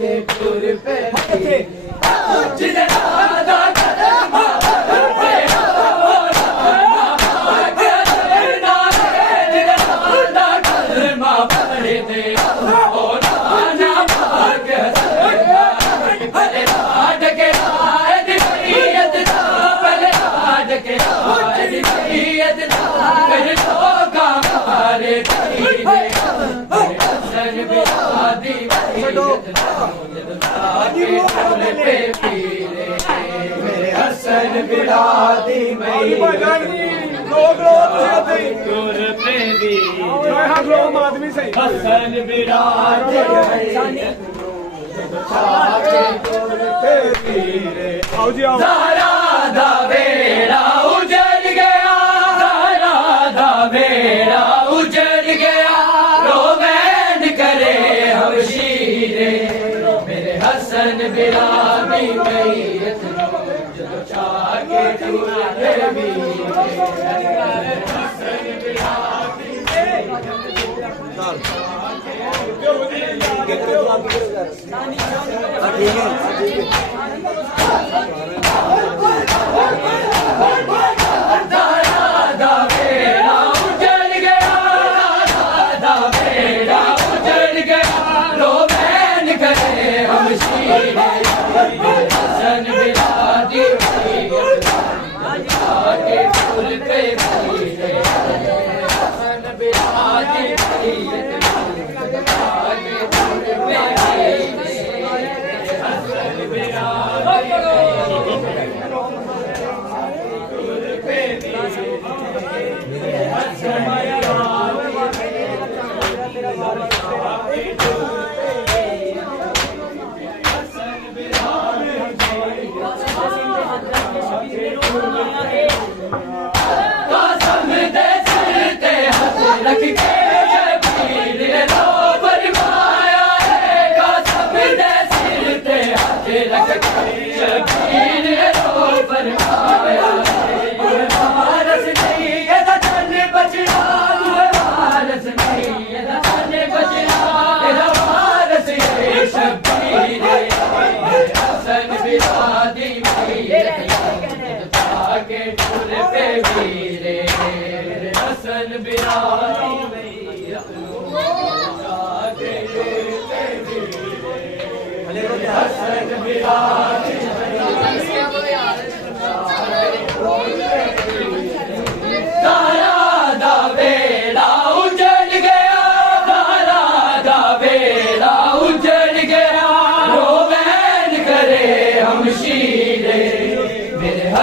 के टूर पे मेरे हसन बिरादी हसन बिरादी सारा दा बेड़ा उजड़ गया, सारा दा बेड़ा उजड़ गया, रोवैन करे हम शीरे मेरे हसन बिरादी मैयत जो चाके टूटे भी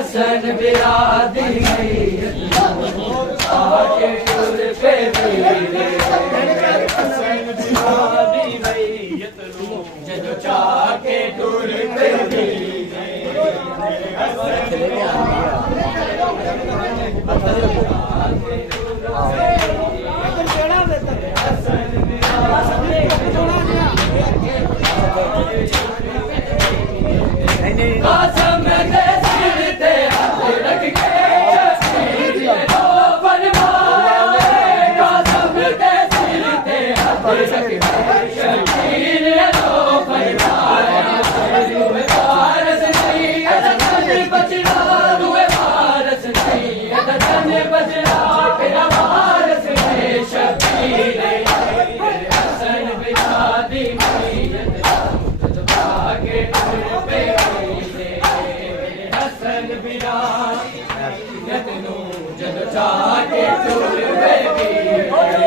हसन बिरादी हसन बिरादी आके टूर पे हसन बिरादी जो चाके टूर पे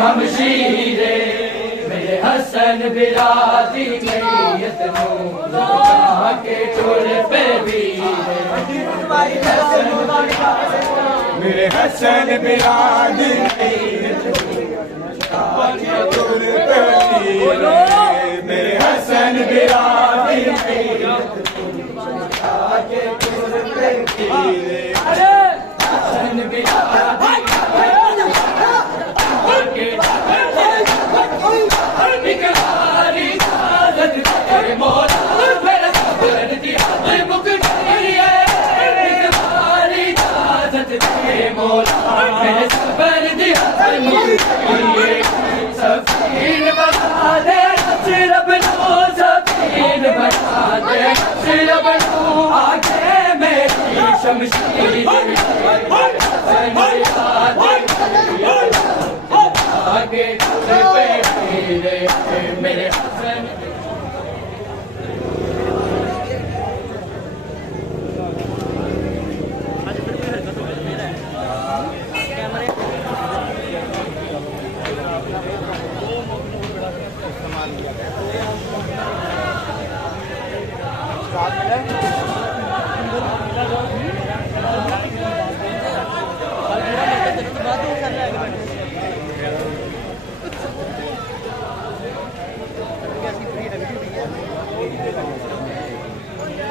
हम शीरे मेरे हसन बिरादी मैयत के टोल पे भी मेरे हसन बिरादी मेरे हसन बिरादी के टोल पे मौला मेरे सबर दी सफीन बना दे रब नो सफीन बना दे रब नो आगे मेरी शमशीर आगे मेरे हसन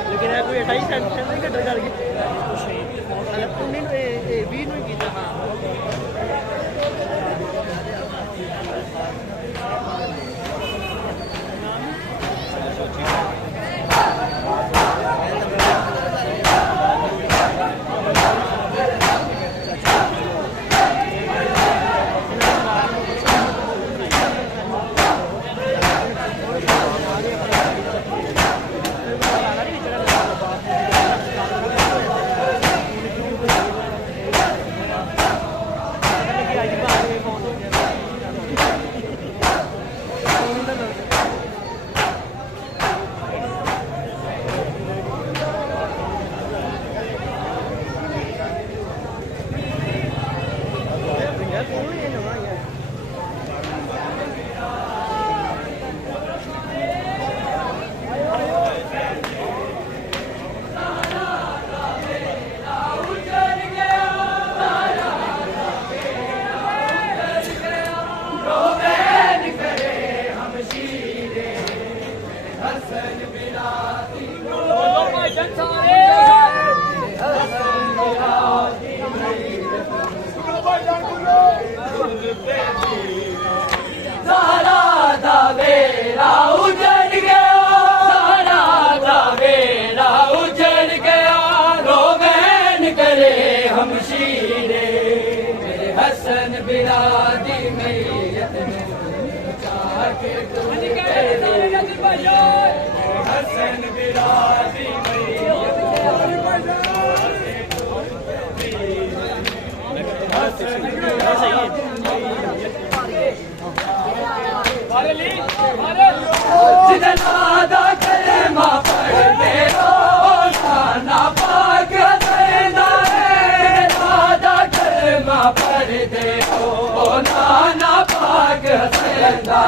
लेकिन कोई 28 सेंटीमीटर नहीं कटर करके अलग 20 ਨੂੰ ਕੀਤਾ ਹਾਂ जितना कलमा पढ़ने रोजाना पाक हसैना कलमा पढ़ दे ओ नाना पाक हसैना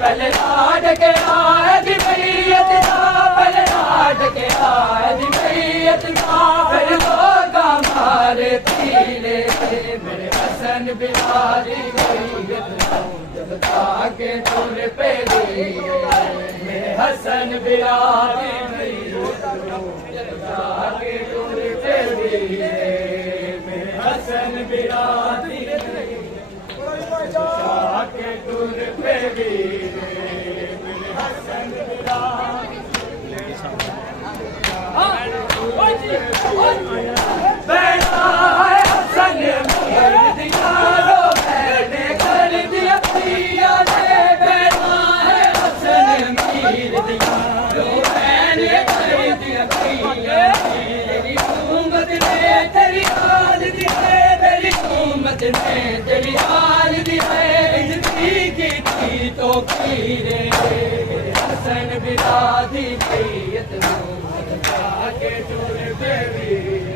पहले लाड के आयत मैयत का पहले लाड के आयत मैयत का फिर लोग हमारे पीले मेरे हसन बिलारी मैयत जब ताके तुर पे मेरे हसन बिलारी मैयत जब ताके तुर पे मेरे हसन बिलारी ताके तुर पे मेरे हसन बिलारी बैठा है हसन मेरे दियारो बैठे कर दिया पिया ने बैठा है हसन मेरे दियारो बैठे कर दिया पिया तेरी उम्मत ने तेरी हाल दी है तेरी उम्मत ने तेरी हाल दी है इज्जती की थी तो पीरे हसन बिलादी मैयत के टूर बेबी